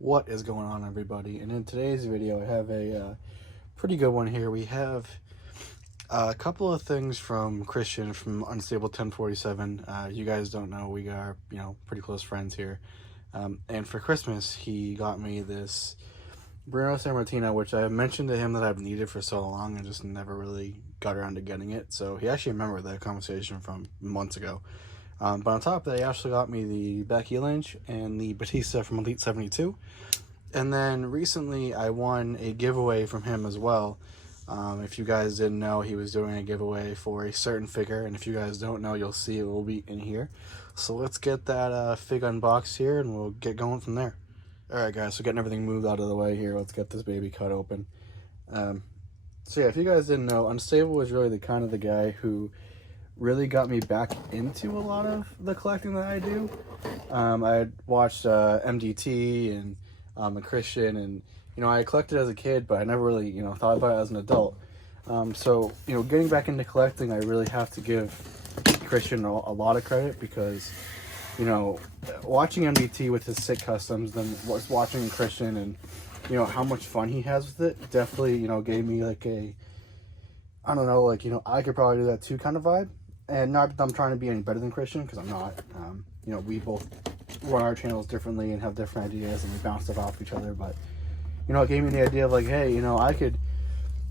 What is going on, everybody? And in today's video I have a pretty good one here. We have a couple of things from Christian from UNSTABLE1047. You guys don't know, we are pretty close friends here, and for Christmas he got me this Bruno Sammartino, which I have mentioned to him that I've needed for so long and just never really got around to getting it. So he actually remembered that conversation from months ago. But on top of that, he actually got me the Becky Lynch and the Batista from Elite 72. And then recently I won a giveaway from him as well. If you guys didn't know, he was doing a giveaway for a certain figure. And if you guys don't know, you'll see it will be in here. So let's get that fig unboxed here and we'll get going from there. Alright guys, so getting everything moved out of the way here, let's get this baby cut open. So yeah, if you guys didn't know, Unstable was really the kind of the guy who really got me back into a lot of the collecting that I do. I had watched MDT and Christian, and I collected as a kid, but I never really thought about it as an adult. So getting back into collecting, I really have to give Christian a lot of credit, because watching MDT with his sick customs, then watching Christian and how much fun he has with it, definitely gave me like a, I don't know, like I could probably do that too kind of vibe. And not that I'm trying to be any better than Christian, because I'm not. We both run our channels differently and have different ideas, and we bounce stuff off each other. But it gave me the idea of like, hey, I could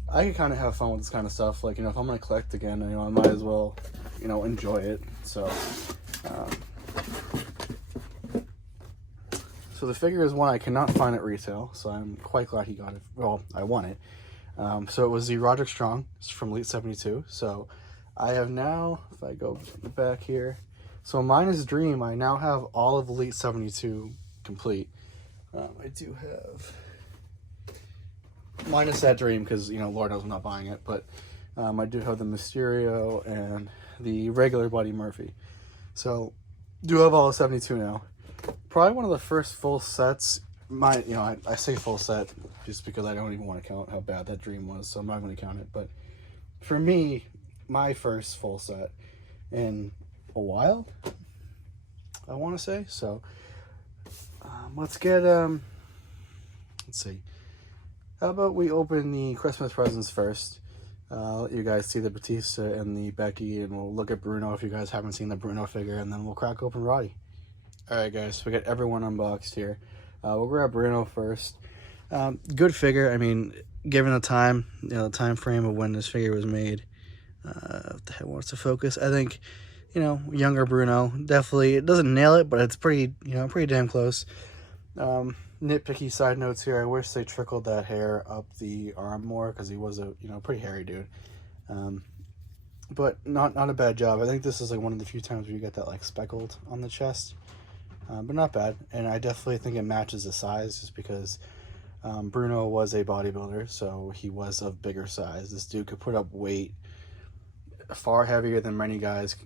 kind of have fun with this kind of stuff. Like, if I'm gonna collect again, I might as well, enjoy it. So, so the figure is one I cannot find at retail. So I'm quite glad he got it. Well, I won it. So it was the Roderick Strong. It's from Elite 72. So I have now, if I go back here, so mine is Dream. I now have all of Elite 72 complete. I do have, minus that Dream, because, Lord knows I'm not buying it, but I do have the Mysterio and the regular Buddy Murphy. So, do have all of 72 now. Probably one of the first full sets. I say full set just because I don't even want to count how bad that Dream was, so I'm not going to count it. But for me, my first full set in a while, I want to say. So let's get let's see, how about we open the Christmas presents first. Let you guys see the Batista and the Becky, and we'll look at Bruno if you guys haven't seen the Bruno figure, and then we'll crack open Roddy. Alright guys, so we got everyone unboxed here. We'll grab Bruno first. Good figure. I mean, given the time, the time frame of when this figure was made, if the head wants to focus, I think, younger Bruno, definitely, it doesn't nail it, but it's pretty, pretty damn close. Nitpicky side notes here, I wish they trickled that hair up the arm more, because he was a, pretty hairy dude. But not a bad job. I think this is like one of the few times where you get that like speckled on the chest. But not bad, and I definitely think it matches the size, just because Bruno was a bodybuilder, so he was of bigger size. This dude could put up weight far heavier than many guys,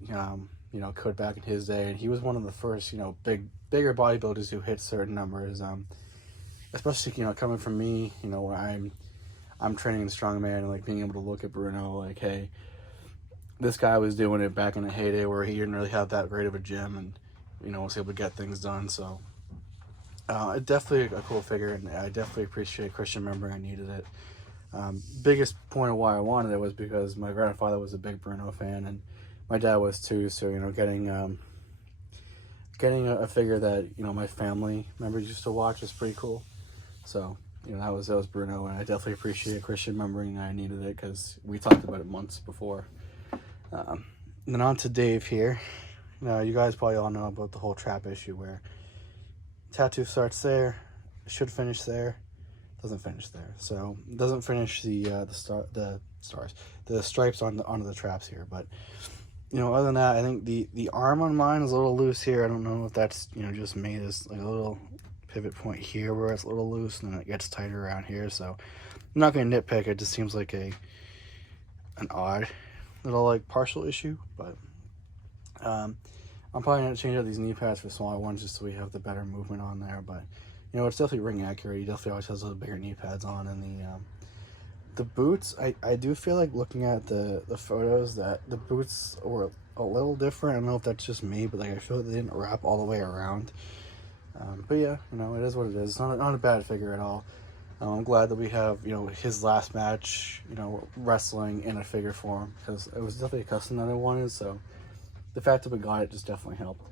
could back in his day, and he was one of the first, bigger bodybuilders who hit certain numbers. Especially, coming from me, where I'm training in strongman, and like being able to look at Bruno, like, hey, this guy was doing it back in the heyday where he didn't really have that great of a gym, and was able to get things done. So definitely a cool figure, and I definitely appreciate Christian remembering I needed it. Biggest point of why I wanted it was because my grandfather was a big Bruno fan, and my dad was too. So getting a figure that my family members used to watch is pretty cool. So that was Bruno, and I definitely appreciate Christian remembering that I needed it, because we talked about it months before. Then on to Dave here. Now, you guys probably all know about the whole trap issue where tattoo starts there, should finish there, doesn't finish there. So it doesn't finish the stripes onto the traps here. But other than that, I think the arm on mine is a little loose here. I don't know if that's just made as like a little pivot point here where it's a little loose, and then it gets tighter around here. So I'm not gonna nitpick. It just seems like an odd little like partial issue, but I'm probably going to change out these knee pads for smaller ones just so we have the better movement on there. But it's definitely ring accurate. He definitely always has those bigger knee pads on. And the boots, I do feel like, looking at the photos, that the boots were a little different. I don't know if that's just me, but like I feel like they didn't wrap all the way around. But yeah, you know, it is what it is. It's not a bad figure at all. I'm glad that we have, you know, his last match, you know, wrestling in a figure form, because it was definitely a custom that I wanted. So the fact that we got it just definitely helped.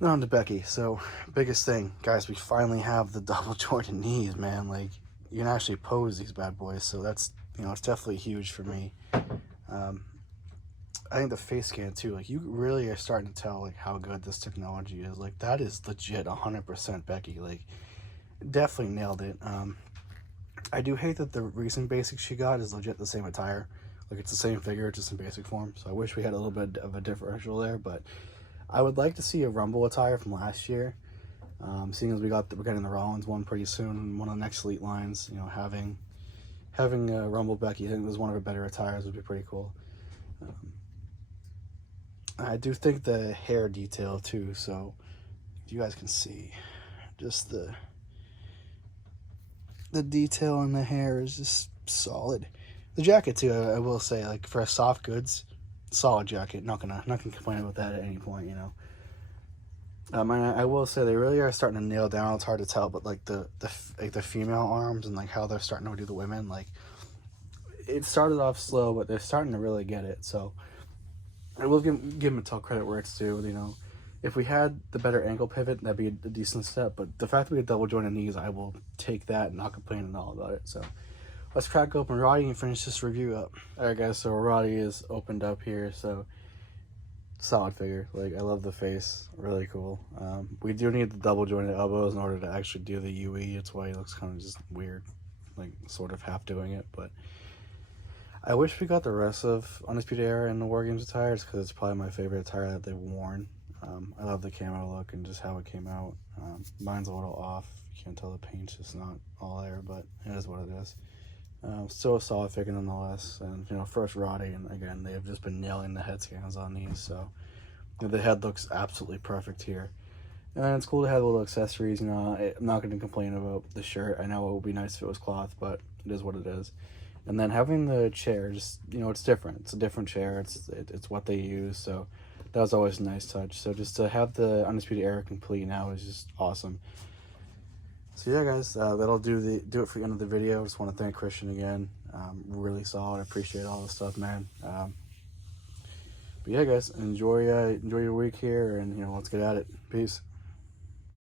Now on to Becky. So biggest thing, guys, we finally have the double jointed knees, man. Like, you can actually pose these bad boys. So that's, you know, it's definitely huge for me. I think the face scan too, like, you really are starting to tell like how good this technology is. Like, that is legit 100% Becky. Like, definitely nailed it. I do hate that the recent basic she got is legit the same attire. Like, it's the same figure, just in basic form. So I wish we had a little bit of a differential there, but I would like to see a Rumble attire from last year. Seeing as we're getting the Rollins one pretty soon, and one of the next Elite lines, you know, having Rumble Becky, I think was one of her better attires, would be pretty cool. I do think the hair detail too, so if you guys can see, just the detail in the hair is just solid. The jacket too, I will say, like, for a soft goods, solid jacket. Not gonna complain about that at any point, you know. And I will say they really are starting to nail down. It's hard to tell, but like the female arms and like how they're starting to do the women, like, it started off slow, but they're starting to really get it. So I will give them credit where it's due. You know, if we had the better ankle pivot, that'd be a decent step. But the fact that we had double jointed knees, I will take that and not complain at all about it. So let's crack open Roddy and finish this review up. All right, guys. So Roddy is opened up here. So solid figure. Like, I love the face. Really cool. We do need the double jointed elbows in order to actually do the UE. That's why he looks kind of just weird, like sort of half doing it, but. I wish we got the rest of Undisputed Era in the War Games attires, because it's probably my favorite attire that they've worn. I love the camo look and just how it came out. Mine's a little off. You can't tell the paint's just not all there, but it is what it is. Still a solid figure nonetheless. And, you know, first Roddy, and again, they have just been nailing the head scans on these. So, you know, the head looks absolutely perfect here. And it's cool to have little accessories. You know, I'm not going to complain about the shirt. I know it would be nice if it was cloth, but it is what it is. And then having the chair, just, you know, it's different. It's a different chair. It's what they use. So that was always a nice touch. So just to have the Undisputed Era complete now is just awesome. So yeah, guys, that'll do it for the end of the video. Just want to thank Christian again. Really solid. I appreciate all the stuff, man. But yeah, guys, enjoy your week here, and, you know, let's get at it. Peace.